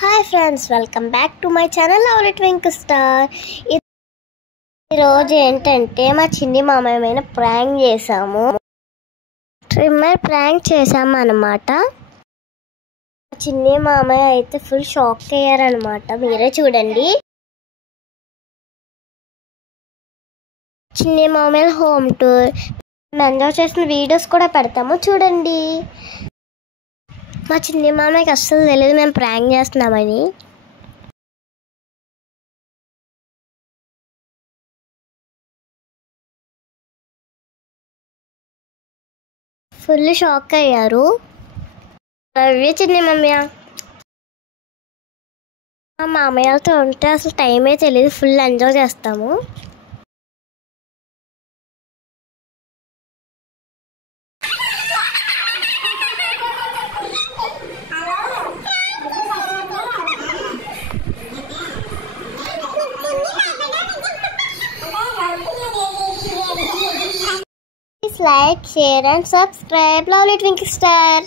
Hi friends, welcome back to my channel lovely twinkle star. ఈరోజు ఏంటంటే మా చిన్ని మామయ్య మీద ప్రాంక్ చేసాము. ట్రిమ్మర్ ప్రాంక్ చేసాము అన్నమాట. చిన్ని మామయ్య అయితే ఫుల్ షాక్ అయ్యారనమాట. మీరే చూడండి. చిన్ని మామయ్య హోమ్ టూర్ ఎంజాయ్ చేసిన వీడియోస్ కూడా పెడతాము, చూడండి. మా చిన్ని మామయ్యకి అస్సలు తెలియదు మేము ప్రాంక్ చేస్తున్నామని. ఫుల్ షాక్ అయ్యారు. అవే చిన్ని మామయ్య. మా మామయ్యతో ఉంటే అసలు టైమే తెలియదు, ఫుల్ ఎంజాయ్ చేస్తాము. Please like, share and subscribe. Lovely Twinkle Star.